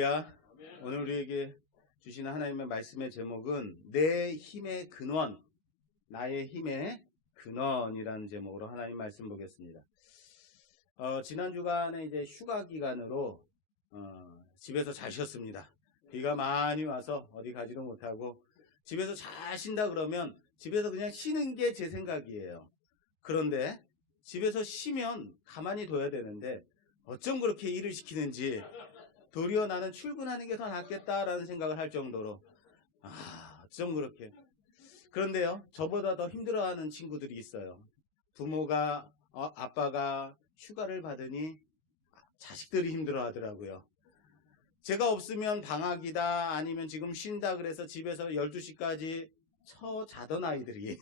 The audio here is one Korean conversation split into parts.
할렐루야. 오늘 우리에게 주시는 하나님의 말씀의 제목은 내 힘의 근원, 나의 힘의 근원이라는 제목으로 하나님 말씀 보겠습니다. 지난 주간에 이제 휴가 기간으로 집에서 잘 쉬었습니다. 비가 많이 와서 어디 가지도 못하고 집에서 잘 쉰다 그러면 집에서 그냥 쉬는 게 제 생각이에요. 그런데 집에서 쉬면 가만히 둬야 되는데 어쩜 그렇게 일을 시키는지 도리어 나는 출근하는 게 더 낫겠다라는 생각을 할 정도로 어쩜 그렇게. 그런데요, 저보다 더 힘들어하는 친구들이 있어요. 부모가 아빠가 휴가를 받으니 자식들이 힘들어하더라고요. 제가 없으면 방학이다 아니면 지금 쉰다 그래서 집에서 12시까지 자던 아이들이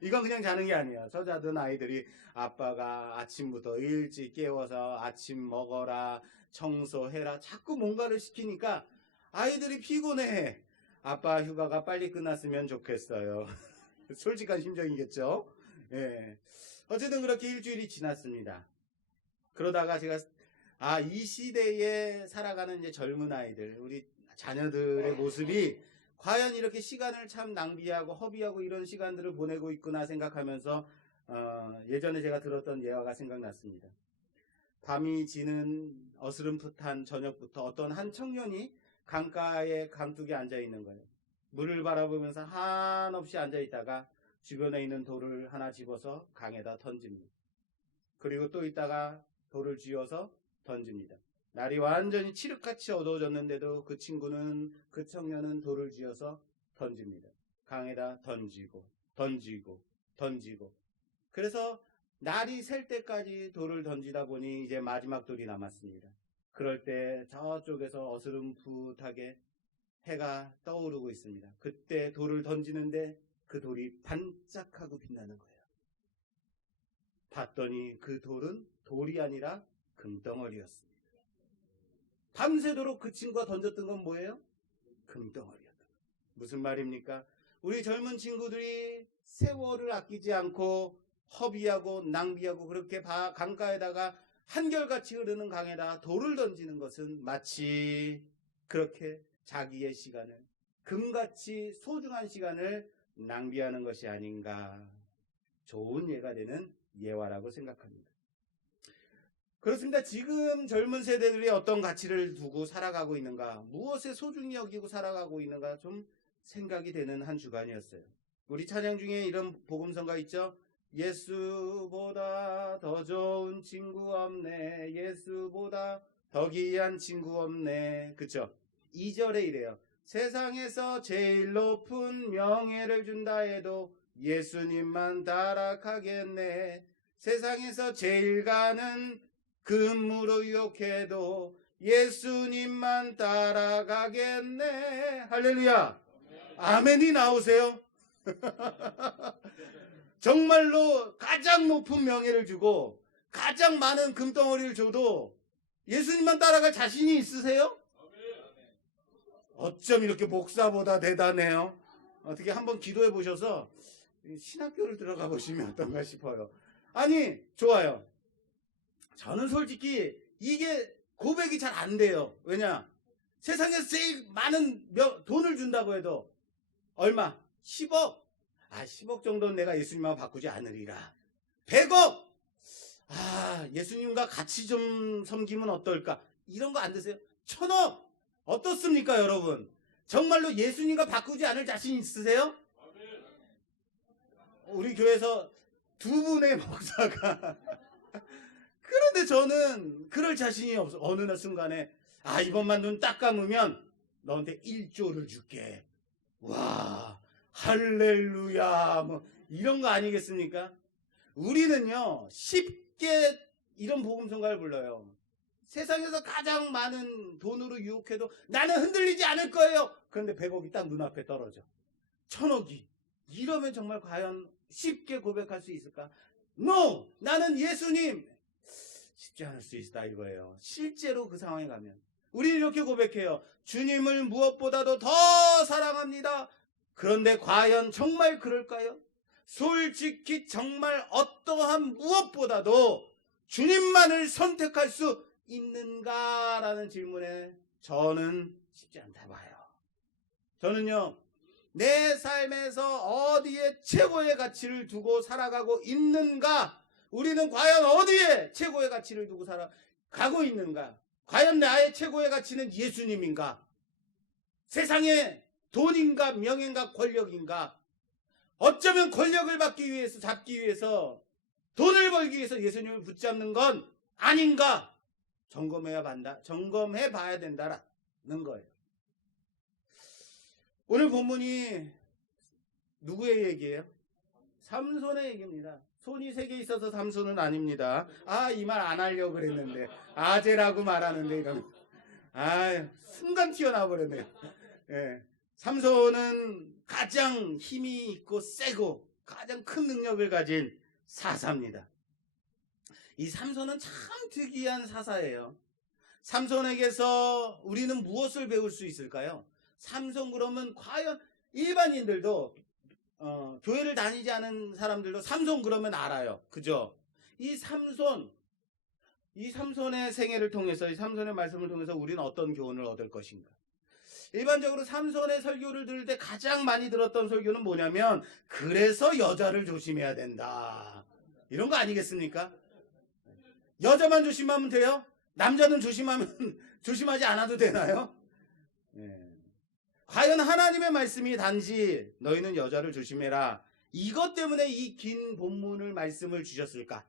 이건 그냥 자는 게 아니야. 자던 아이들이 아빠가 아침부터 일찍 깨워서 아침 먹어라, 청소해라, 자꾸 뭔가를 시키니까 아이들이 피곤해. 아빠 휴가가 빨리 끝났으면 좋겠어요. 솔직한 심정이겠죠. 예. 어쨌든 그렇게 일주일이 지났습니다. 그러다가 제가 이 시대에 살아가는 이제 젊은 아이들, 우리 자녀들의 모습이 과연 이렇게 시간을 참 낭비하고 허비하고 이런 시간들을 보내고 있구나 생각하면서 예전에 제가 들었던 예화가 생각났습니다. 밤이 지는 어스름풋한 저녁부터 어떤 한 청년이 강가에 강둑에 앉아 있는 거예요. 물을 바라보면서 한없이 앉아 있다가 주변에 있는 돌을 하나 집어서 강에다 던집니다. 그리고 또 있다가 돌을 쥐어서 던집니다. 날이 완전히 칠흑같이 어두워졌는데도 그 청년은 돌을 쥐어서 던집니다. 강에다 던지고. 그래서 날이 셀 때까지 돌을 던지다 보니 이제 마지막 돌이 남았습니다. 그럴 때 저쪽에서 어스름풋하게 해가 떠오르고 있습니다. 그때 돌을 던지는데 그 돌이 반짝하고 빛나는 거예요. 봤더니 그 돌은 돌이 아니라 금덩어리였습니다. 밤새도록 그 친구가 던졌던 건 뭐예요? 금덩어리였던 거예요. 무슨 말입니까? 우리 젊은 친구들이 세월을 아끼지 않고 허비하고 낭비하고 그렇게 강가에다가 한결같이 흐르는 강에다 돌을 던지는 것은 마치 그렇게 자기의 시간을, 금같이 소중한 시간을 낭비하는 것이 아닌가. 좋은 예가 되는 예화라고 생각합니다. 그렇습니다. 지금 젊은 세대들이 어떤 가치를 두고 살아가고 있는가, 무엇에 소중히 여기고 살아가고 있는가 좀 생각이 되는 한 주간이었어요. 우리 찬양 중에 이런 복음성가 있죠? 예수보다 더 좋은 친구 없네, 예수보다 더 귀한 친구 없네. 그쵸? 2절에 이래요. 세상에서 제일 높은 명예를 준다 해도 예수님만 따라가겠네. 세상에서 제일 가는 금으로 유혹해도 예수님만 따라가겠네. 할렐루야. 아멘이 나오세요. 정말로 가장 높은 명예를 주고 가장 많은 금덩어리를 줘도 예수님만 따라갈 자신이 있으세요? 어쩜 이렇게 목사보다 대단해요? 어떻게 한번 기도해 보셔서 신학교를 들어가 보시면 어떤가 싶어요. 아니, 좋아요. 저는 솔직히 이게 고백이 잘 안 돼요. 왜냐? 세상에서 제일 많은 돈을 준다고 해도 얼마? 10억? 10억 정도는 내가 예수님하고 바꾸지 않으리라. 100억? 예수님과 같이 좀 섬기면 어떨까? 이런 거 안 되세요? 1000억? 어떻습니까, 여러분? 정말로 예수님과 바꾸지 않을 자신 있으세요? 우리 교회에서 두 분의 목사가 그런데 저는 그럴 자신이 없어. 어느 순간에 이번만 눈 딱 감으면 너한테 1조를 줄게. 와, 할렐루야, 뭐 이런 거 아니겠습니까? 우리는요 쉽게 이런 복음성가를 불러요. 세상에서 가장 많은 돈으로 유혹해도 나는 흔들리지 않을 거예요. 그런데 100억이 딱 눈앞에 떨어져. 1000억이. 이러면 정말 과연 쉽게 고백할 수 있을까? No! 나는 예수님! 쉽지 않을 수 있다 이거예요. 실제로 그 상황에 가면 우리는 이렇게 고백해요. 주님을 무엇보다도 더 사랑합니다. 그런데 과연 정말 그럴까요? 솔직히 정말 어떠한 무엇보다도 주님만을 선택할 수 있는가라는 질문에 저는 쉽지 않다 봐요. 저는요, 내 삶에서 어디에 최고의 가치를 두고 살아가고 있는가? 우리는 과연 어디에 최고의 가치를 두고 살아가고 있는가? 과연 나의 최고의 가치는 예수님인가? 세상의 돈인가 명예인가 권력인가? 어쩌면 권력을 받기 위해서 잡기 위해서 돈을 벌기 위해서 예수님을 붙잡는 건 아닌가? 점검해 봐야 된다라는 거예요. 오늘 본문이 누구의 얘기예요? 삼손의 얘기입니다. 손이 3개 있어서 삼손은 아닙니다. 이 말 안 하려고 그랬는데 아재라고 말하는데 이런 순간 튀어나와 버렸네요. 예. 삼손은 가장 힘이 있고 세고 가장 큰 능력을 가진 사사입니다. 이 삼손은 참 특이한 사사예요. 삼손에게서 우리는 무엇을 배울 수 있을까요? 삼손 그러면 과연 일반인들도 교회를 다니지 않은 사람들도 삼손 그러면 알아요. 그죠? 이 삼손의 생애를 통해서, 이 삼손의 말씀을 통해서 우리는 어떤 교훈을 얻을 것인가? 일반적으로 삼손의 설교를 들을 때 가장 많이 들었던 설교는 뭐냐면, 그래서 여자를 조심해야 된다, 이런 거 아니겠습니까? 여자만 조심하면 돼요? 남자는 조심하지 않아도 되나요? 네. 과연 하나님의 말씀이 단지 너희는 여자를 조심해라, 이것 때문에 이 긴 본문을 말씀을 주셨을까?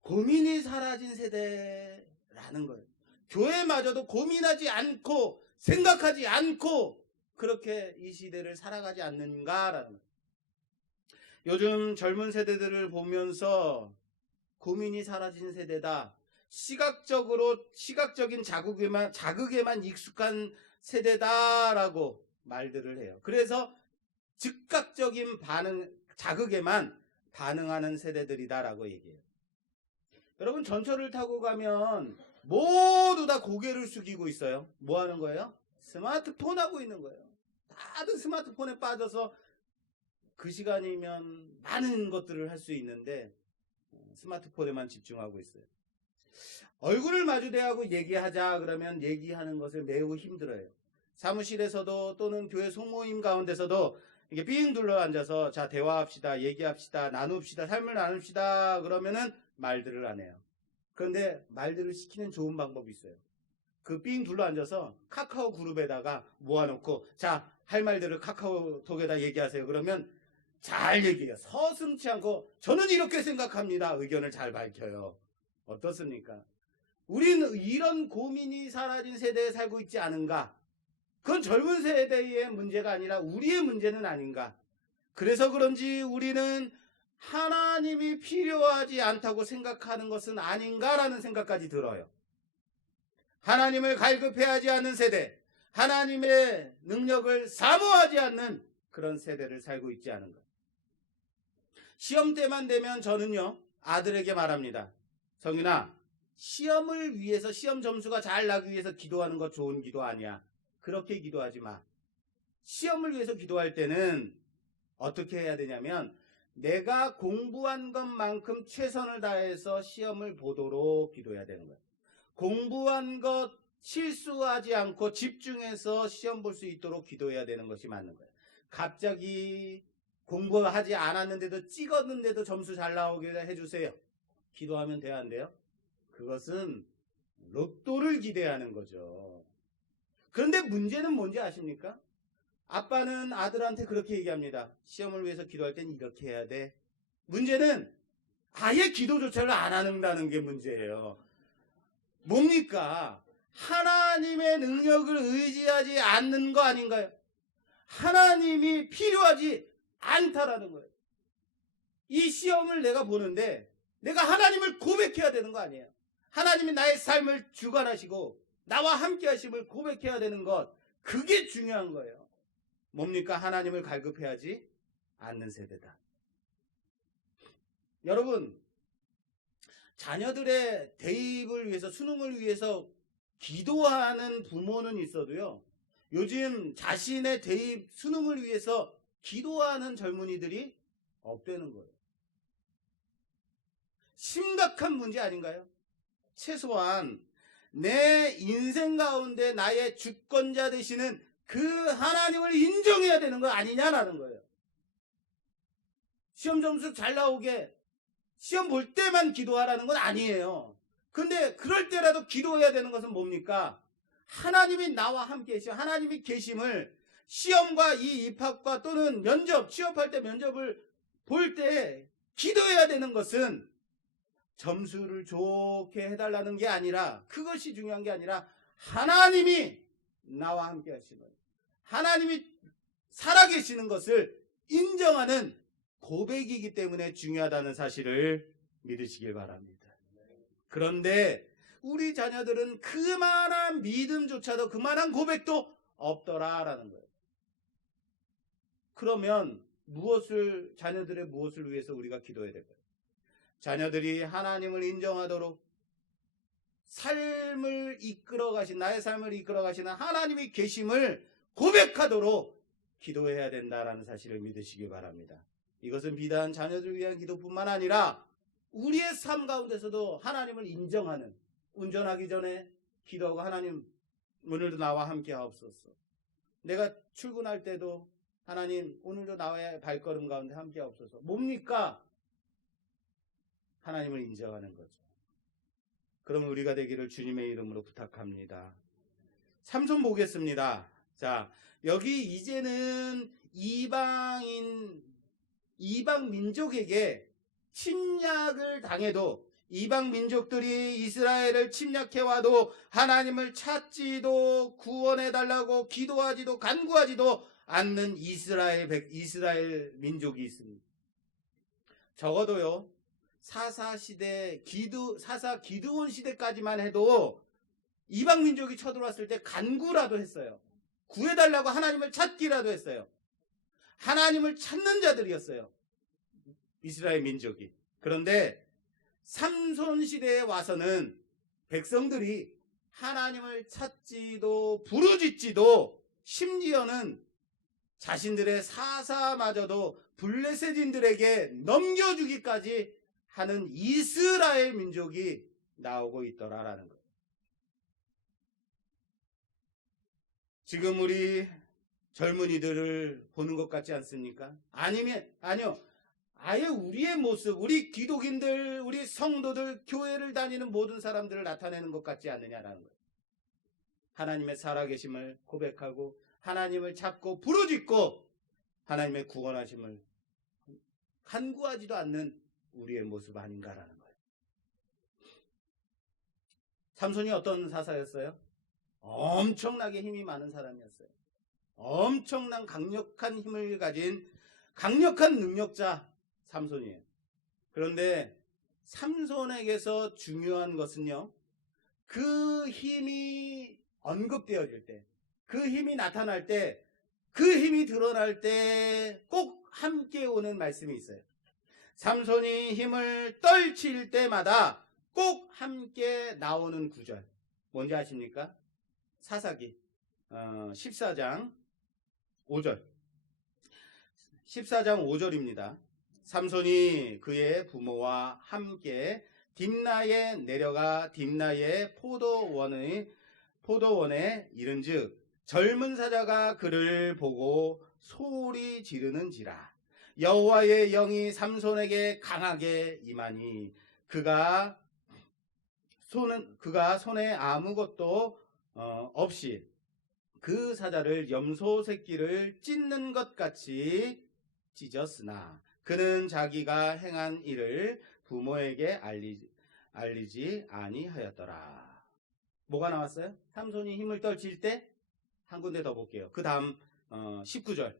고민이 사라진 세대라는 거예요. 교회마저도 고민하지 않고 생각하지 않고 그렇게 이 시대를 살아가지 않는가라는 거예요. 요즘 젊은 세대들을 보면서 고민이 사라진 세대다, 시각적인 자극에만 익숙한 세대다라고 말들을 해요. 그래서 즉각적인 자극에만 반응하는 세대들이다라고 얘기해요. 여러분, 전철을 타고 가면 모두 다 고개를 숙이고 있어요. 뭐 하는 거예요? 스마트폰 하고 있는 거예요. 다들 스마트폰에 빠져서 그 시간이면 많은 것들을 할 수 있는데 스마트폰에만 집중하고 있어요. 얼굴을 마주대하고 얘기하자 그러면 얘기하는 것을 매우 힘들어요. 사무실에서도 또는 교회 소모임 가운데서도 이게 삥 둘러 앉아서 자, 대화합시다, 얘기합시다, 나눕시다, 삶을 나눕시다 그러면은 말들을 안 해요. 그런데 말들을 시키는 좋은 방법이 있어요. 그 삥 둘러 앉아서 카카오 그룹에다가 모아놓고 자, 할 말들을 카카오톡에다 얘기하세요. 그러면 잘 얘기해요. 서슴지 않고 저는 이렇게 생각합니다. 의견을 잘 밝혀요. 어떻습니까? 우리는 이런 고민이 사라진 세대에 살고 있지 않은가? 그건 젊은 세대의 문제가 아니라 우리의 문제는 아닌가? 그래서 그런지 우리는 하나님이 필요하지 않다고 생각하는 것은 아닌가라는 생각까지 들어요. 하나님을 갈급해하지 않는 세대, 하나님의 능력을 사모하지 않는 그런 세대를 살고 있지 않은가? 시험 때만 되면 저는요, 아들에게 말합니다. 성윤아, 시험을 위해서, 시험 점수가 잘 나기 위해서 기도하는 거 좋은 기도 아니야. 그렇게 기도하지 마. 시험을 위해서 기도할 때는 어떻게 해야 되냐면 내가 공부한 것만큼 최선을 다해서 시험을 보도록 기도해야 되는 거예요. 공부한 것 실수하지 않고 집중해서 시험 볼 수 있도록 기도해야 되는 것이 맞는 거예요. 갑자기 공부하지 않았는데도 찍었는데도 점수 잘 나오게 해주세요. 기도하면 돼요, 안 돼요? 그것은 로또를 기대하는 거죠. 그런데 문제는 뭔지 아십니까? 아빠는 아들한테 그렇게 얘기합니다. 시험을 위해서 기도할 땐 이렇게 해야 돼. 문제는 아예 기도조차를 안 한다는 게 문제예요. 뭡니까? 하나님의 능력을 의지하지 않는 거 아닌가요? 하나님이 필요하지 않다라는 거예요. 이 시험을 내가 보는데 내가 하나님을 고백해야 되는 거 아니에요. 하나님이 나의 삶을 주관하시고 나와 함께 하심을 고백해야 되는 것, 그게 중요한 거예요. 뭡니까? 하나님을 갈급해하지 않는 세대다. 여러분, 자녀들의 대입을 위해서, 수능을 위해서 기도하는 부모는 있어도요, 요즘 자신의 대입, 수능을 위해서 기도하는 젊은이들이 없다는 거예요. 심각한 문제 아닌가요? 최소한 내 인생 가운데 나의 주권자 되시는 그 하나님을 인정해야 되는 거 아니냐라는 거예요. 시험 점수 잘 나오게 시험 볼 때만 기도하라는 건 아니에요. 근데 그럴 때라도 기도해야 되는 것은 뭡니까? 하나님이 나와 함께 계시고 하나님이 계심을 시험과 이 입학과 또는 면접, 취업할 때 면접을 볼 때 기도해야 되는 것은 점수를 좋게 해달라는 게 아니라, 그것이 중요한 게 아니라 하나님이 나와 함께 하시는, 하나님이 살아계시는 것을 인정하는 고백이기 때문에 중요하다는 사실을 믿으시길 바랍니다. 그런데 우리 자녀들은 그만한 믿음조차도, 그만한 고백도 없더라라는 거예요. 그러면 자녀들의 무엇을 위해서 우리가 기도해야 될까요? 자녀들이 하나님을 인정하도록 나의 삶을 이끌어 가시는 하나님이 계심을 고백하도록 기도해야 된다라는 사실을 믿으시기 바랍니다. 이것은 비단 자녀들 위한 기도뿐만 아니라 우리의 삶 가운데서도 하나님을 인정하는, 운전하기 전에 기도하고 하나님 오늘도 나와 함께 하옵소서. 내가 출근할 때도 하나님 오늘도 나와의 발걸음 가운데 함께 하옵소서. 뭡니까? 하나님을 인정하는 거죠. 그럼 우리가 되기를 주님의 이름으로 부탁합니다. 삼손 보겠습니다. 자, 여기 이제는 이방 민족에게 침략을 당해도, 이방 민족들이 이스라엘을 침략해와도 하나님을 찾지도 구원해달라고 기도하지도 간구하지도 않는 이스라엘 민족이 있습니다. 적어도요, 사사 기드온 시대까지만 해도 이방 민족이 쳐들어왔을 때 간구라도 했어요. 구해달라고 하나님을 찾기라도 했어요. 하나님을 찾는 자들이었어요, 이스라엘 민족이. 그런데 삼손 시대에 와서는 백성들이 하나님을 찾지도 부르짖지도, 심지어는 자신들의 사사마저도 블레셋인들에게 넘겨주기까지 하는 이스라엘 민족이 나오고 있더라라는 거예요. 지금 우리 젊은이들을 보는 것 같지 않습니까? 아니요. 아예 우리의 모습, 우리 기독인들, 우리 성도들, 교회를 다니는 모든 사람들을 나타내는 것 같지 않느냐라는 거예요. 하나님의 살아계심을 고백하고 하나님을 찾고 부르짖고 하나님의 구원하심을 간구하지도 않는 우리의 모습 아닌가라는 거예요. 삼손이 어떤 사사였어요? 엄청나게 힘이 많은 사람이었어요. 엄청난 강력한 힘을 가진 강력한 능력자 삼손이에요. 그런데 삼손에게서 중요한 것은요, 그 힘이 언급되어질 때, 그 힘이 나타날 때, 그 힘이 드러날 때 꼭 함께 오는 말씀이 있어요. 삼손이 힘을 떨칠 때마다 꼭 함께 나오는 구절, 뭔지 아십니까? 사사기 14장 5절. 14장 5절입니다. 삼손이 그의 부모와 함께 딥나에 내려가 딥나의 포도원에 이른즉 젊은 사자가 그를 보고 소리 지르는지라. 여호와의 영이 삼손에게 강하게 임하니 그가 손에 아무것도 없이 그 사자를 염소 새끼를 찢는 것 같이 찢었으나 그는 자기가 행한 일을 부모에게 알리지 아니하였더라. 뭐가 나왔어요? 삼손이 힘을 떨칠 때 한 군데 더 볼게요. 그 다음 19절.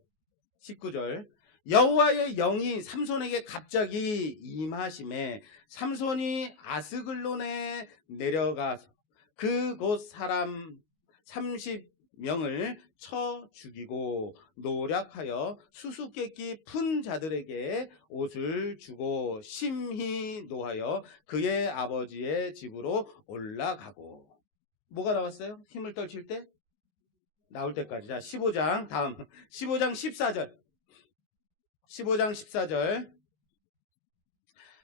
여호와의 영이 삼손에게 갑자기 임하심에 삼손이 아스글론에 내려가서 그곳 사람 30명을 쳐 죽이고 노략하여 수수께끼 푼 자들에게 옷을 주고 심히 노하여 그의 아버지의 집으로 올라가고. 뭐가 나왔어요? 힘을 떨칠 때? 나올 때까지. 자, 15장 다음 15장 14절.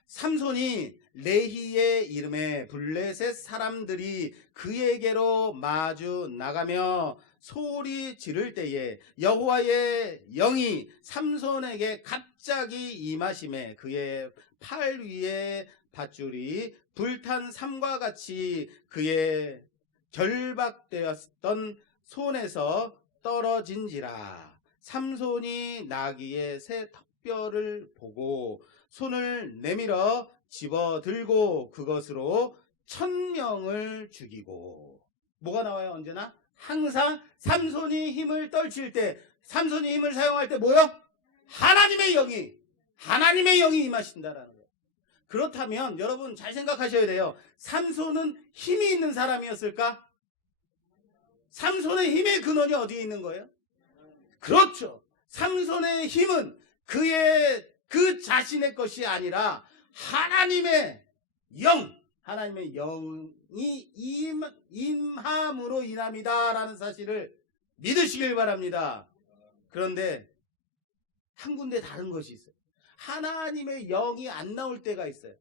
삼손이 레히의 이름에 블레셋 사람들이 그에게로 마주 나가며 소리 지를 때에 여호와의 영이 삼손에게 갑자기 임하심에 그의 팔 위에 밧줄이 불탄 삼과 같이 그의 결박되었던 손에서 떨어진지라. 삼손이 나귀의 새 턱뼈를 보고 손을 내밀어 집어들고 그것으로 1000명을 죽이고. 뭐가 나와요? 언제나 항상 삼손이 힘을 떨칠 때, 삼손이 힘을 사용할 때 뭐요? 하나님의 영이 임하신다라는 거예요. 그렇다면 여러분 잘 생각하셔야 돼요. 삼손은 힘이 있는 사람이었을까? 삼손의 힘의 근원이 어디에 있는 거예요? 그렇죠. 삼손의 힘은 그 자신의 것이 아니라 하나님의 영이 임함으로 인함이다라는 사실을 믿으시길 바랍니다. 그런데 한 군데 다른 것이 있어요. 하나님의 영이 안 나올 때가 있어요.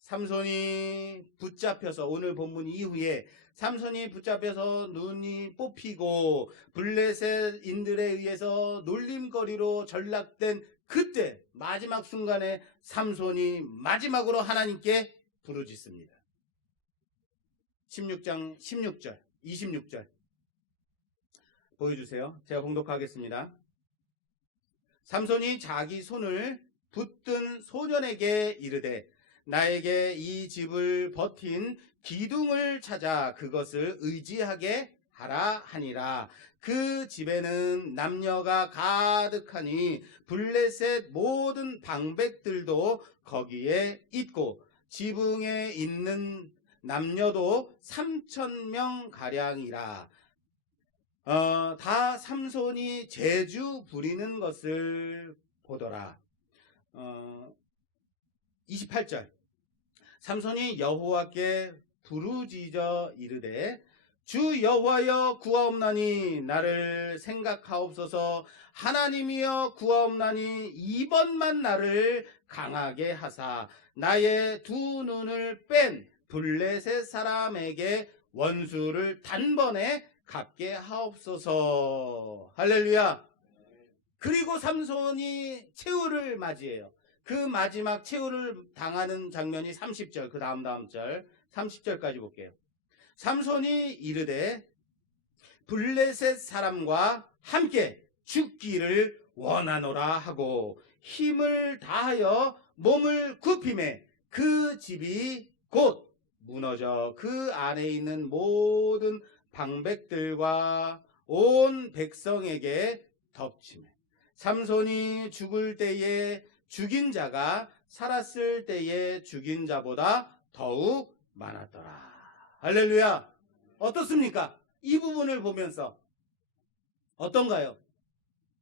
삼손이 붙잡혀서, 오늘 본문 이후에 삼손이 붙잡혀서 눈이 뽑히고 블레셋인들에 의해서 놀림거리로 전락된 그때 마지막 순간에 삼손이 마지막으로 하나님께 부르짖습니다. 16장 16절 26절 보여주세요. 제가 봉독하겠습니다. 삼손이 자기 손을 붙든 소년에게 이르되 나에게 이 집을 버틴 기둥을 찾아 그것을 의지하게 하라 하니라. 그 집에는 남녀가 가득하니 블레셋 모든 방백들도 거기에 있고 지붕에 있는 남녀도 3000명 가량이라. 다 삼손이 재주 부리는 것을 보더라. 28절 삼손이 여호와께 부르짖어 이르되 주 여호와여 구하옵나니 나를 생각하옵소서. 하나님이여 구하옵나니 이번만 나를 강하게 하사 나의 두 눈을 뺀 블레셋 사람에게 원수를 단번에 갚게 하옵소서. 할렐루야. 그리고 삼손이 최후를 맞이해요. 그 마지막 최후를 당하는 장면이 30절, 그 다음 절 30절까지 볼게요. 삼손이 이르되 블레셋 사람과 함께 죽기를 원하노라 하고 힘을 다하여 몸을 굽히매 그 집이 곧 무너져 그 안에 있는 모든 방백들과 온 백성에게 덮치매 삼손이 죽을 때에 죽인 자가 살았을 때에 죽인 자보다 더욱 많았더라. 할렐루야. 어떻습니까? 이 부분을 보면서 어떤가요?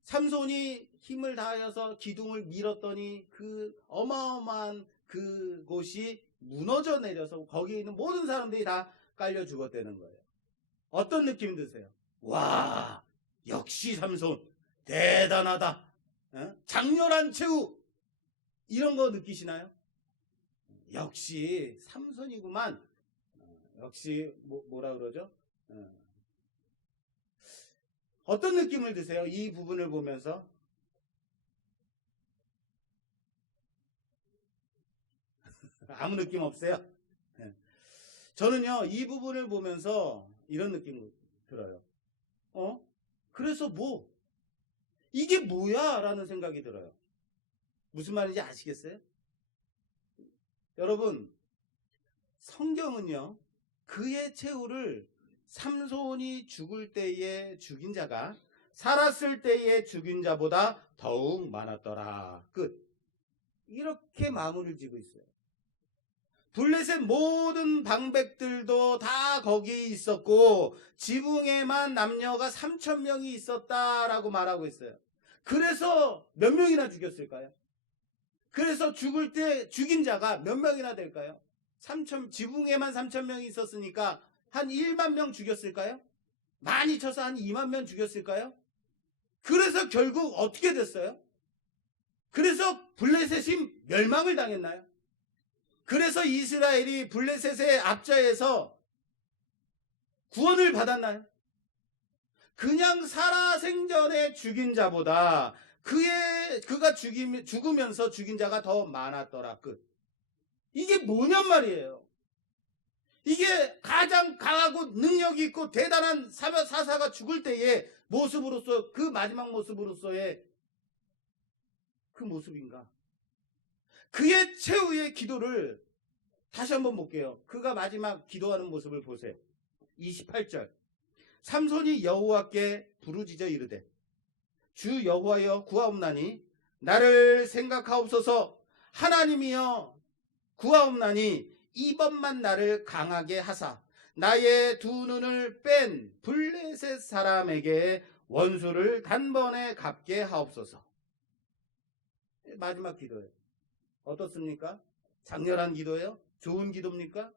삼손이 힘을 다하여서 기둥을 밀었더니 그 어마어마한 그곳이 무너져 내려서 거기에 있는 모든 사람들이 다 깔려 죽었다는 거예요. 어떤 느낌 드세요? 와, 역시 삼손 대단하다. 장렬한 최후. 이런 거 느끼시나요? 역시 삼손이구만. 역시 뭐라 그러죠? 어떤 느낌을 드세요? 이 부분을 보면서? 아무 느낌 없어요? 저는요, 이 부분을 보면서 이런 느낌 들어요. 그래서 이게 뭐야? 라는 생각이 들어요. 무슨 말인지 아시겠어요? 여러분, 성경은요, 그의 최후를 삼손이 죽을 때에 죽인 자가 살았을 때에 죽인 자보다 더욱 많았더라. 끝. 이렇게 마무리를 지고 있어요. 블레셋 모든 방백들도 다 거기에 있었고 지붕에만 남녀가 3000명이 있었다라고 말하고 있어요. 그래서 몇 명이나 죽였을까요? 그래서 죽을 때 죽인 자가 몇 명이나 될까요? 지붕에만 3000명이 있었으니까 한 1만 명 죽였을까요? 많이 쳐서 한 2만 명 죽였을까요? 그래서 결국 어떻게 됐어요? 그래서 블레셋이 멸망을 당했나요? 그래서 이스라엘이 블레셋의 압자에서 구원을 받았나요? 그냥 살아생전에 죽인 자보다 그가 죽으면서 죽인 자가 더 많았더라. 끝. 이게 뭐냔 말이에요. 이게 가장 강하고 능력이 있고 대단한 사사가 죽을 때의 모습으로서, 그 마지막 모습으로서의 그 모습인가? 그의 최후의 기도를 다시 한번 볼게요. 그가 마지막 기도하는 모습을 보세요. 28절. 삼손이 여호와께 부르짖어 이르되 주 여호와여 구하옵나니 나를 생각하옵소서. 하나님이여 구하옵나니 이번만 나를 강하게 하사 나의 두 눈을 뺀 블레셋 사람에게 원수를 단번에 갚게 하옵소서. 마지막 기도예요. 어떻습니까? 장렬한 기도예요? 좋은 기도입니까?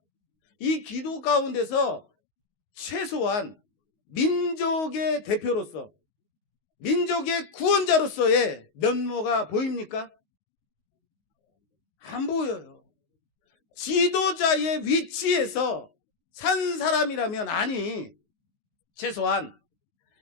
이 기도 가운데서 최소한 민족의 대표로서, 민족의 구원자로서의 면모가 보입니까? 안 보여요. 지도자의 위치에서 산 사람이라면, 아니, 최소한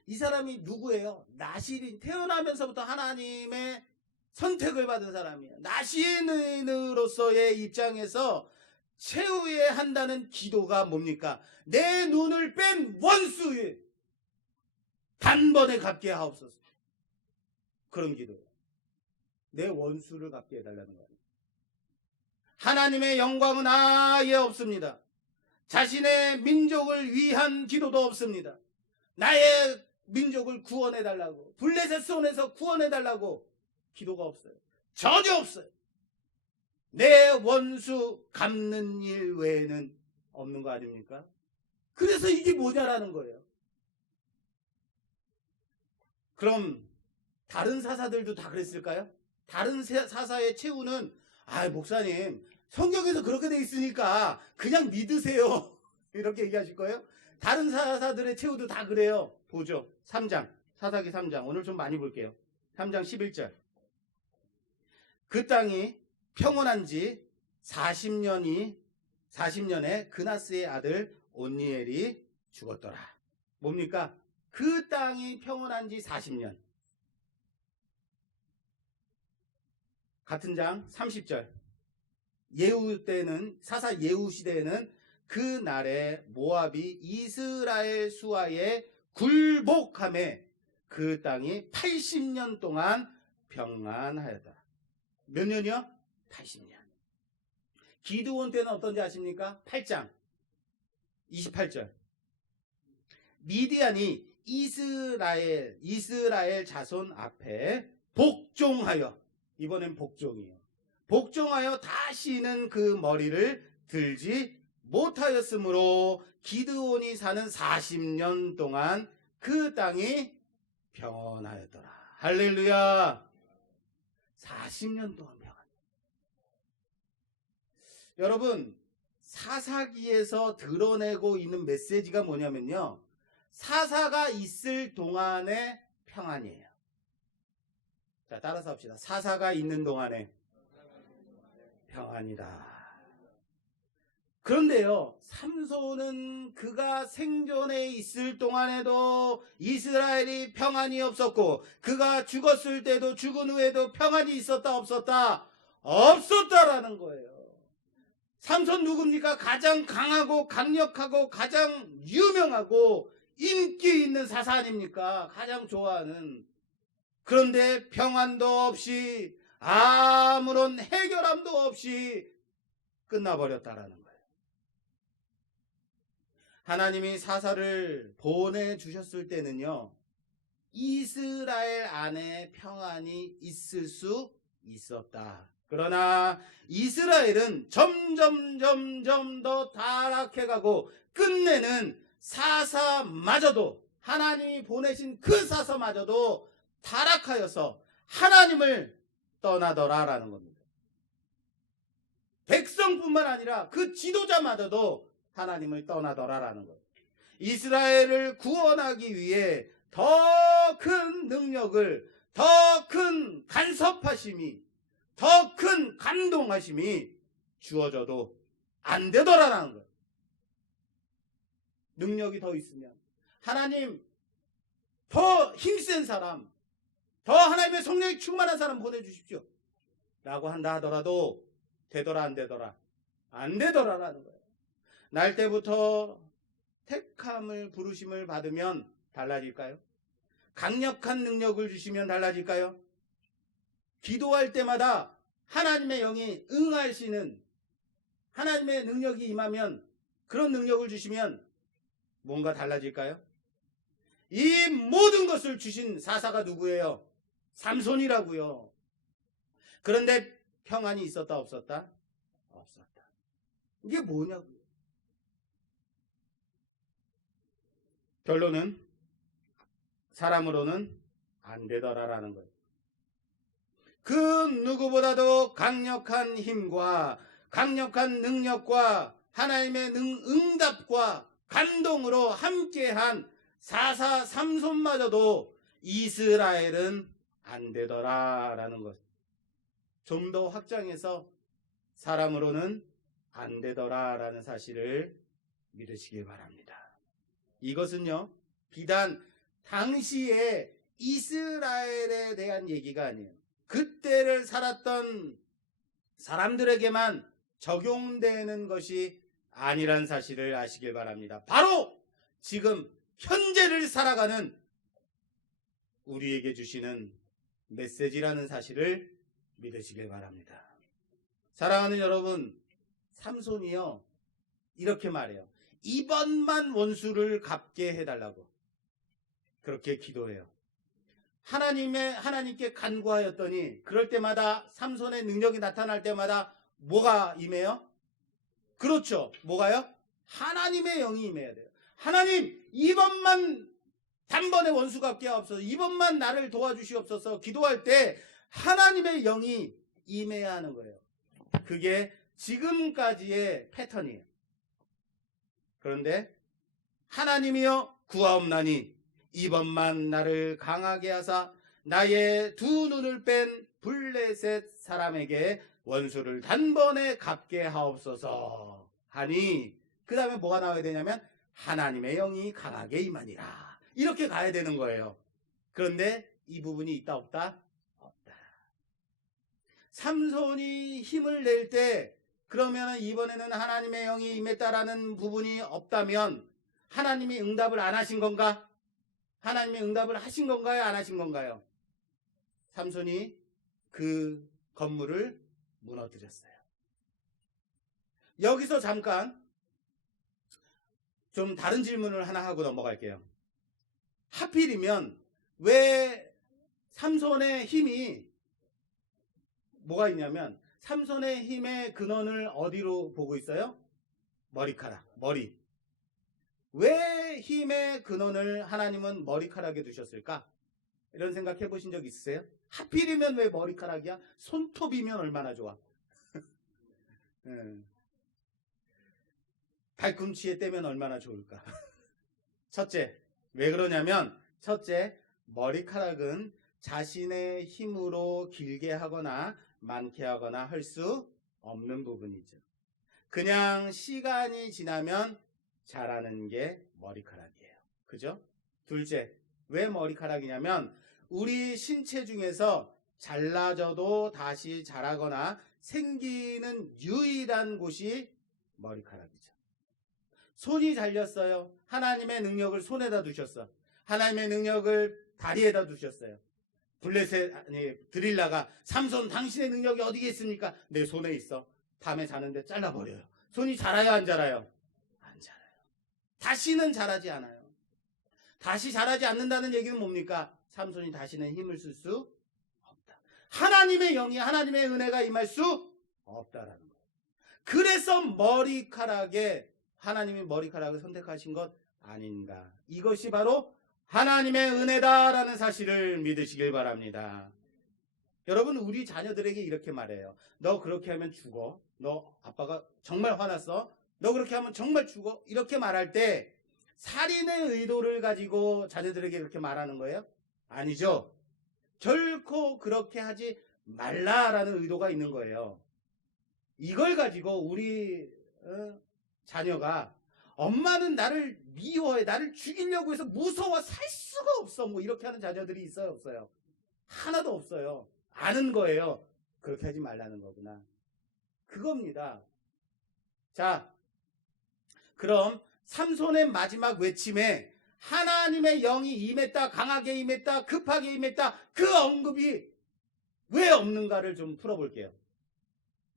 이 사람이 누구예요? 나시린, 태어나면서부터 하나님의 선택을 받은 사람이에요. 나시인으로서의 입장에서 최후에 한다는 기도가 뭡니까? 내 눈을 뺀 원수에 단번에 갚게 하옵소서. 그런 기도예요. 내 원수를 갚게 해달라는 거예요. 하나님의 영광은 아예 없습니다. 자신의 민족을 위한 기도도 없습니다. 나의 민족을 구원해달라고, 블레셋 손에서 구원해달라고 기도가 없어요. 전혀 없어요. 내 원수 갚는 일 외에는 없는 거 아닙니까? 그래서 이게 뭐냐라는 거예요. 그럼 다른 사사들도 다 그랬을까요? 다른 사사의 최후는 목사님 성경에서 그렇게 돼 있으니까 그냥 믿으세요 이렇게 얘기하실 거예요? 다른 사사들의 최후도 다 그래요. 보죠. 3장, 사사기 3장. 오늘 좀 많이 볼게요. 3장 11절. 그 땅이 평온한 지 40년에 그나스의 아들 온니엘이 죽었더라. 뭡니까? 그 땅이 평온한 지 40년. 같은 장 30절. 예후 때는, 사사 예후 시대에는 그 날에 모압이 이스라엘 수하에 굴복함에 그 땅이 80년 동안 평안하였다. 몇 년이요? 80년. 기드온 때는 어떤지 아십니까? 8장 28절. 미디안이 이스라엘 자손 앞에 복종하여, 이번엔 복종이에요. 복종하여 다시는 그 머리를 들지 못하였으므로 기드온이 사는 40년 동안 그 땅이 평안하였더라. 할렐루야. 40년 동안 평안. 여러분, 사사기에서 드러내고 있는 메시지가 뭐냐면요, 사사가 있을 동안의 평안이에요. 자, 따라서 합시다. 사사가 있는 동안에 평안이다. 그런데요, 삼손은 그가 생존에 있을 동안에도 이스라엘이 평안이 없었고, 그가 죽었을 때도, 죽은 후에도 평안이 있었다 없었다? 없었다라는 거예요. 삼손 누굽니까? 가장 강하고 강력하고 가장 유명하고 인기 있는 사사 아닙니까? 가장 좋아하는. 그런데 평안도 없이, 아무런 해결함도 없이 끝나버렸다라는 거예요. 하나님이 사사를 보내주셨을 때는요, 이스라엘 안에 평안이 있을 수 있었다. 그러나 이스라엘은 점점 더 타락해가고 끝내는 사사마저도, 하나님이 보내신 그 사사마저도 타락하여서 하나님을 떠나더라라는 겁니다. 백성뿐만 아니라 그 지도자마저도 하나님을 떠나더라라는 거예요. 이스라엘을 구원하기 위해 더 큰 능력을, 더 큰 간섭하심이, 더 큰 감동하심이 주어져도 안 되더라라는 거예요. 능력이 더 있으면 하나님 더 힘센 사람, 더 하나님의 성령이 충만한 사람 보내주십시오 라고 한다 하더라도 되더라 안 되더라? 안 되더라라는 거예요. 날 때부터 택함을 부르심을 받으면 달라질까요? 강력한 능력을 주시면 달라질까요? 기도할 때마다 하나님의 영이 응하시는 하나님의 능력이 임하면, 그런 능력을 주시면 뭔가 달라질까요? 이 모든 것을 주신 사사가 누구예요? 삼손이라고요. 그런데 평안이 있었다 없었다? 없었다. 이게 뭐냐고요. 결론은 사람으로는 안 되더라라는 거예요. 그 누구보다도 강력한 힘과 강력한 능력과 하나님의 응답과 감동으로 함께한 사사 삼손마저도 이스라엘은 안 되더라라는 것. 좀 더 확장해서 사람으로는 안 되더라라는 사실을 믿으시길 바랍니다. 이것은요, 비단 당시에 이스라엘에 대한 얘기가 아니에요. 그때를 살았던 사람들에게만 적용되는 것이 아니란 사실을 아시길 바랍니다. 바로 지금 현재를 살아가는 우리에게 주시는 메시지라는 사실을 믿으시길 바랍니다. 사랑하는 여러분, 삼손이요 이렇게 말해요. 이번만 원수를 갚게 해달라고 그렇게 기도해요. 하나님께 간구하였더니 그럴 때마다 삼손의 능력이 나타날 때마다 뭐가 임해요? 그렇죠. 뭐가요? 하나님의 영이 임해야 돼요. 하나님, 이번만 단번에 원수 갚게 하옵소서. 이번만 나를 도와주시옵소서. 기도할 때 하나님의 영이 임해야 하는 거예요. 그게 지금까지의 패턴이에요. 그런데 하나님이여 구하옵나니 이번만 나를 강하게 하사 나의 두 눈을 뺀 블레셋 사람에게 원수를 단번에 갚게 하옵소서 하니, 그 다음에 뭐가 나와야 되냐면 하나님의 영이 강하게 임하니라, 이렇게 가야 되는 거예요. 그런데 이 부분이 있다 없다? 없다. 삼손이 힘을 낼 때 그러면 이번에는 하나님의 영이 임했다라는 부분이 없다면 하나님이 응답을 안 하신 건가? 하나님이 응답을 하신 건가요? 안 하신 건가요? 삼손이 그 건물을 무너뜨렸어요. 여기서 잠깐 좀 다른 질문을 하나 하고 넘어갈게요. 하필이면 왜 삼손의 힘이 뭐가 있냐면, 삼손의 힘의 근원을 어디로 보고 있어요? 머리카락, 머리. 왜 힘의 근원을 하나님은 머리카락에 두셨을까? 이런 생각 해보신 적 있으세요? 하필이면 왜 머리카락이야? 손톱이면 얼마나 좋아. 발꿈치에 떼면 얼마나 좋을까. 첫째, 왜 그러냐면, 첫째, 머리카락은 자신의 힘으로 길게 하거나 많게 하거나 할 수 없는 부분이죠. 그냥 시간이 지나면 자라는 게 머리카락이에요. 그죠? 둘째, 왜 머리카락이냐면 우리 신체 중에서 잘라져도 다시 자라거나 생기는 유일한 곳이 머리카락이죠. 손이 잘렸어요. 하나님의 능력을 손에다 두셨어. 하나님의 능력을 다리에다 두셨어요. 드릴라가 삼손, 당신의 능력이 어디에 있습니까? 내 손에 있어. 밤에 자는데 잘라버려요. 손이 자라요, 안 자라요? 안 자라요. 다시는 자라지 않아요. 다시 자라지 않는다는 얘기는 뭡니까? 삼손이 다시는 힘을 쓸 수 없다. 하나님의 영이, 하나님의 은혜가 임할 수 없다라는 거예요. 그래서 하나님이 머리카락을 선택하신 것 아닌가. 이것이 바로 하나님의 은혜다라는 사실을 믿으시길 바랍니다. 여러분, 우리 자녀들에게 이렇게 말해요. 너 그렇게 하면 죽어. 너 아빠가 정말 화났어. 너 그렇게 하면 정말 죽어. 이렇게 말할 때 살인의 의도를 가지고 자녀들에게 그렇게 말하는 거예요? 아니죠. 결코 그렇게 하지 말라라는 의도가 있는 거예요. 이걸 가지고 우리 자녀가 엄마는 나를 미워해, 나를 죽이려고 해서 무서워 살 수가 없어, 뭐 이렇게 하는 자녀들이 있어요, 없어요? 하나도 없어요. 아는 거예요. 그렇게 하지 말라는 거구나, 그겁니다. 자, 그럼 삼손의 마지막 외침에 하나님의 영이 임했다, 강하게 임했다, 급하게 임했다, 그 언급이 왜 없는가를 좀 풀어볼게요.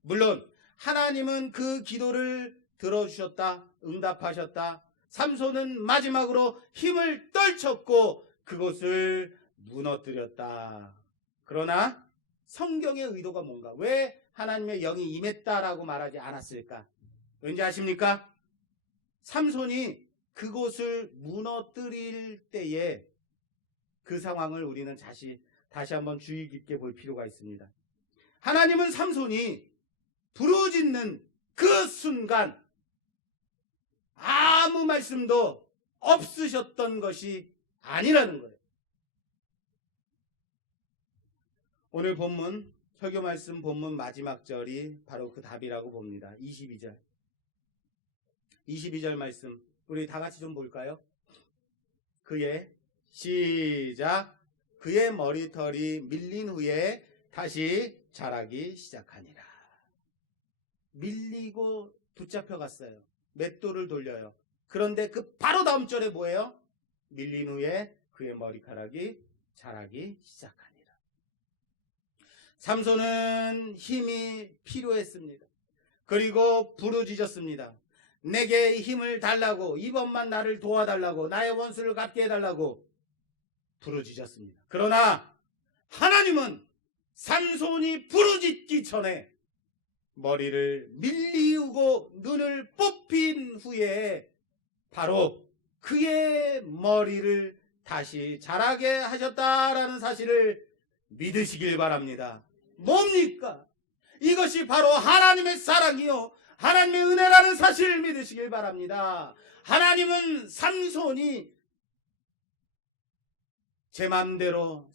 물론 하나님은 그 기도를 들어주셨다, 응답하셨다. 삼손은 마지막으로 힘을 떨쳤고 그곳을 무너뜨렸다. 그러나 성경의 의도가 뭔가? 왜 하나님의 영이 임했다라고 말하지 않았을까? 왠지 아십니까? 삼손이 그곳을 무너뜨릴 때에 그 상황을 우리는 다시 한번 주의 깊게 볼 필요가 있습니다. 하나님은 삼손이 부르짖는 그 순간 아무 말씀도 없으셨던 것이 아니라는 거예요. 오늘 본문, 설교 말씀 본문 마지막 절이 바로 그 답이라고 봅니다. 22절. 22절 말씀 우리 다 같이 좀 볼까요? 그의 시작. 그의 머리털이 밀린 후에 다시 자라기 시작하니라. 밀리고 붙잡혀 갔어요. 맷돌을 돌려요. 그런데 그 바로 다음 절에 뭐예요? 밀린 후에 그의 머리카락이 자라기 시작하니라. 삼손은 힘이 필요했습니다. 그리고 부르짖었습니다. 내게 힘을 달라고, 이번만 나를 도와달라고, 나의 원수를 갚게 해달라고 부르짖었습니다. 그러나 하나님은 삼손이 부르짖기 전에 머리를 밀리우고 눈을 뽑힌 후에 바로 그의 머리를 다시 자라게 하셨다라는 사실을 믿으시길 바랍니다. 뭡니까? 이것이 바로 하나님의 사랑이요, 하나님의 은혜라는 사실을 믿으시길 바랍니다. 하나님은 삼손이 제 마음대로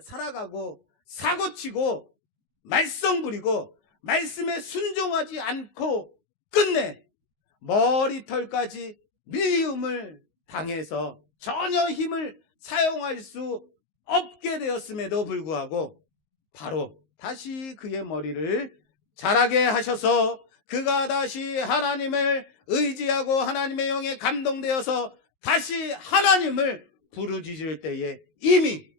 살아가고 사고치고 말썽 부리고 말씀에 순종하지 않고 끝내 머리털까지 밀리움을 당해서 전혀 힘을 사용할 수 없게 되었음에도 불구하고 바로 다시 그의 머리를 자라게 하셔서 그가 다시 하나님을 의지하고 하나님의 영에 감동되어서 다시 하나님을 부르짖을 때에 이미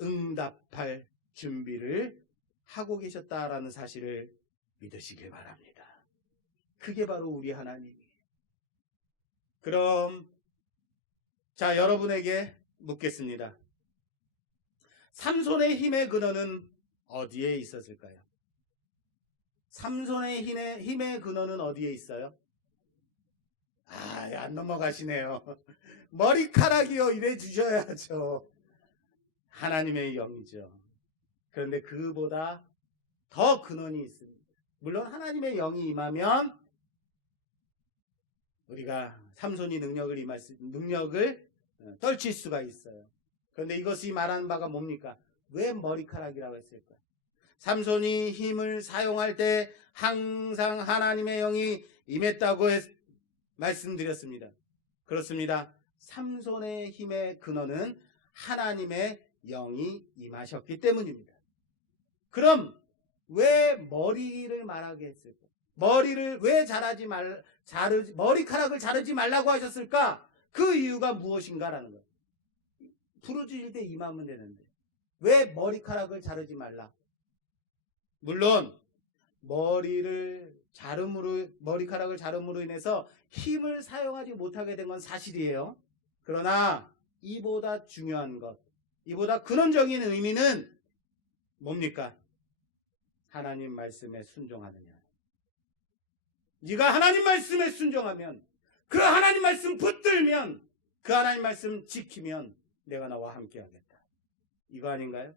응답할 준비를 하고 계셨다라는 사실을 믿으시길 바랍니다. 그게 바로 우리 하나님이에요. 그럼 자, 여러분에게 묻겠습니다. 삼손의 힘의 근원은 어디에 있었을까요? 삼손의 힘의 근원은 어디에 있어요? 안 넘어가시네요. 머리카락이요, 이래 주셔야죠. 하나님의 영이죠. 그런데 그보다 더 근원이 있습니다. 물론 하나님의 영이 임하면 우리가 삼손이 능력을 떨칠 수가 있어요. 그런데 이것이 말하는 바가 뭡니까? 왜 머리카락이라고 했을까? 삼손이 힘을 사용할 때 항상 하나님의 영이 임했다고 말씀드렸습니다. 그렇습니다. 삼손의 힘의 근원은 하나님의 영이 임하셨기 때문입니다. 그럼 왜 머리를 말하게 했을까? 머리를 왜 머리카락을 자르지 말라고 하셨을까? 그 이유가 무엇인가라는 거예요. 부르짖을 때 임하면 되는데 왜 머리카락을 자르지 말라? 물론 머리카락을 자름으로 인해서 힘을 사용하지 못하게 된 건 사실이에요. 그러나 이보다 중요한 것, 이보다 근원적인 의미는 뭡니까? 하나님 말씀에 순종하느냐. 네가 하나님 말씀에 순종하면, 그 하나님 말씀 붙들면, 그 하나님 말씀 지키면 내가 너와 함께 하겠다. 이거 아닌가요?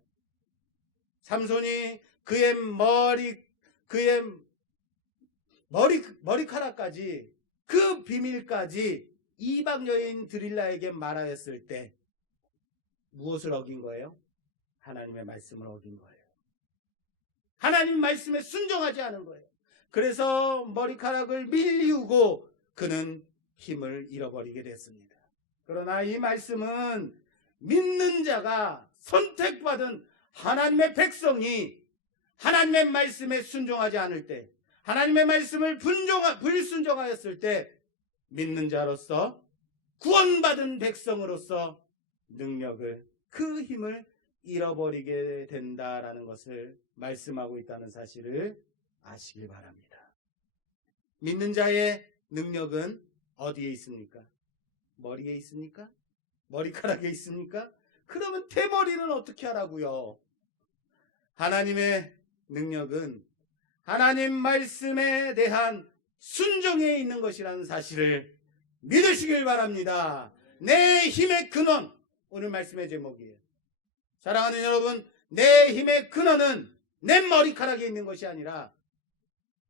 삼손이 그의 머리카락까지, 그 비밀까지 이방 여인 드릴라에게 말하였을 때 무엇을 어긴 거예요? 하나님의 말씀을 어긴 거예요. 하나님 말씀에 순종하지 않은 거예요. 그래서 머리카락을 밀리우고 그는 힘을 잃어버리게 됐습니다. 그러나 이 말씀은 믿는 자가 선택받은 하나님의 백성이 하나님의 말씀에 순종하지 않을 때, 하나님의 말씀을 불순종하였을 때 믿는 자로서 구원받은 백성으로서 능력을, 그 힘을 잃어버리게 된다라는 것을 말씀하고 있다는 사실을 아시길 바랍니다. 믿는 자의 능력은 어디에 있습니까? 머리에 있습니까? 머리카락에 있습니까? 그러면 대머리는 어떻게 하라고요? 하나님의 능력은 하나님 말씀에 대한 순종에 있는 것이라는 사실을 믿으시길 바랍니다. 내 힘의 근원, 오늘 말씀의 제목이에요. 사랑하는 여러분, 내 힘의 근원은 내 머리카락에 있는 것이 아니라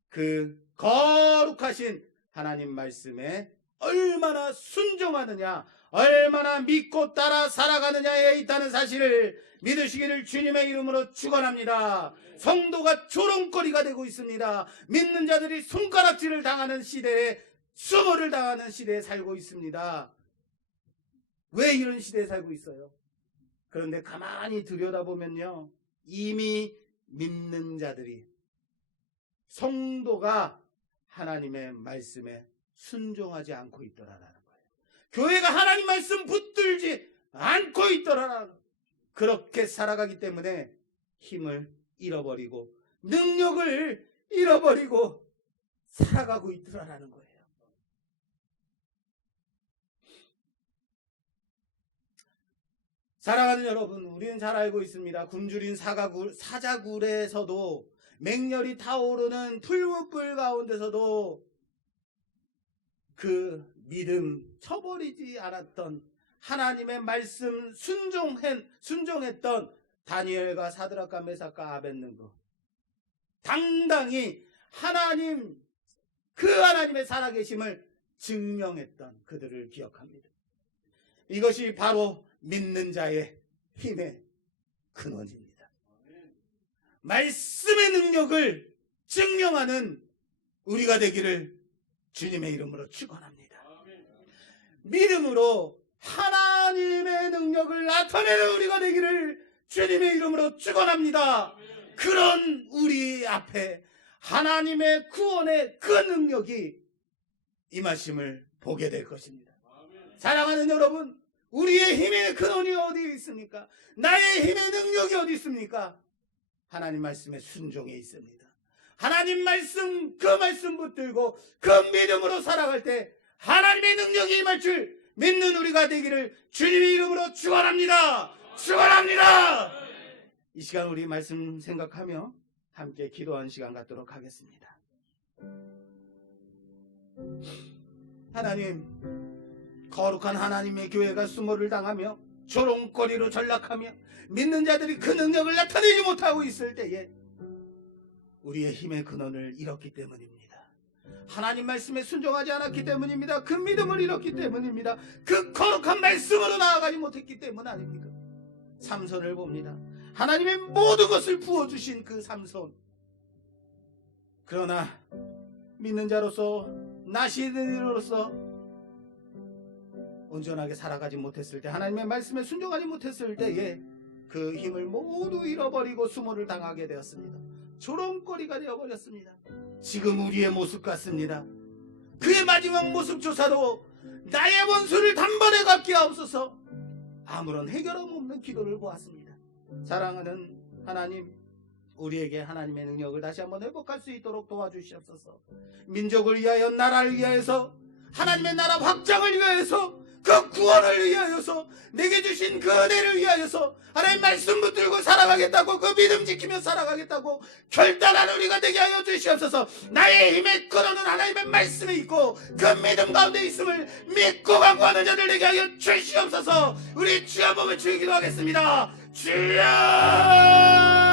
그 거룩하신 하나님 말씀에 얼마나 순종하느냐, 얼마나 믿고 따라 살아가느냐에 있다는 사실을 믿으시기를 주님의 이름으로 축원합니다. 성도가 조롱거리가 되고 있습니다. 믿는 자들이 손가락질을 당하는 시대에, 수모를 당하는 시대에 살고 있습니다. 왜 이런 시대에 살고 있어요? 그런데 가만히 들여다보면요, 이미 믿는 자들이, 성도가 하나님의 말씀에 순종하지 않고 있더라라는 거예요. 교회가 하나님 말씀 붙들지 않고 있더라라는 거예요. 그렇게 살아가기 때문에 힘을 잃어버리고 능력을 잃어버리고 살아가고 있더라라는 거예요. 사랑하는 여러분, 우리는 잘 알고 있습니다. 굶주린 사자굴에서도, 맹렬히 타오르는 풀무불 가운데서도 그 믿음 쳐버리지 않았던, 하나님의 말씀 순종했던 다니엘과 사드락과 메삭과 아벳느고, 당당히 그 하나님의 살아계심을 증명했던 그들을 기억합니다. 이것이 바로 믿는 자의 힘의 근원입니다. 말씀의 능력을 증명하는 우리가 되기를 주님의 이름으로 축원합니다. 믿음으로 하나님의 능력을 나타내는 우리가 되기를 주님의 이름으로 축원합니다. 그런 우리 앞에 하나님의 구원의 그 능력이 임하심을 보게 될 것입니다. 사랑하는 여러분, 우리의 힘의 근원이 어디에 있습니까? 나의 힘의 능력이 어디 있습니까? 하나님 말씀의 순종에 있습니다. 하나님 말씀, 그 말씀 붙들고 그 믿음으로 살아갈 때 하나님의 능력이 임할 줄 믿는 우리가 되기를 주님의 이름으로 축원합니다. 축원합니다. 이 시간 우리 말씀 생각하며 함께 기도하는 시간 갖도록 하겠습니다. 하나님, 거룩한 하나님의 교회가 수모를 당하며 조롱거리로 전락하며 믿는 자들이 그 능력을 나타내지 못하고 있을 때에 우리의 힘의 근원을 잃었기 때문입니다. 하나님 말씀에 순종하지 않았기 때문입니다. 그 믿음을 잃었기 때문입니다. 그 거룩한 말씀으로 나아가지 못했기 때문 아닙니까? 삼손을 봅니다. 하나님의 모든 것을 부어주신 그 삼손. 그러나 믿는 자로서, 나시는 이로서 온전하게 살아가지 못했을 때, 하나님의 말씀에 순종하지 못했을 때에 그 힘을 모두 잃어버리고 수모를 당하게 되었습니다. 조롱거리가 되어버렸습니다. 지금 우리의 모습 같습니다. 그의 마지막 모습조차도 나의 원수를 단번에 갚게 하옵소서, 아무런 해결함 없는 기도를 보았습니다. 사랑하는 하나님, 우리에게 하나님의 능력을 다시 한번 회복할 수 있도록 도와주시옵소서. 민족을 위하여, 나라를 위하여서, 하나님의 나라 확장을 위하여서, 그 구원을 위하여서, 내게 주신 그 은혜를 위하여서 하나님 말씀 붙들고 살아가겠다고, 그 믿음 지키며 살아가겠다고 결단하는 우리가 되게 하여 주시옵소서. 나의 힘의 근원은 하나님의 말씀에 있고 그 믿음 가운데 있음을 믿고 간구하는 자들 되게 하여 주시옵소서. 우리 주여 한번 외치기도 하겠습니다. 주여!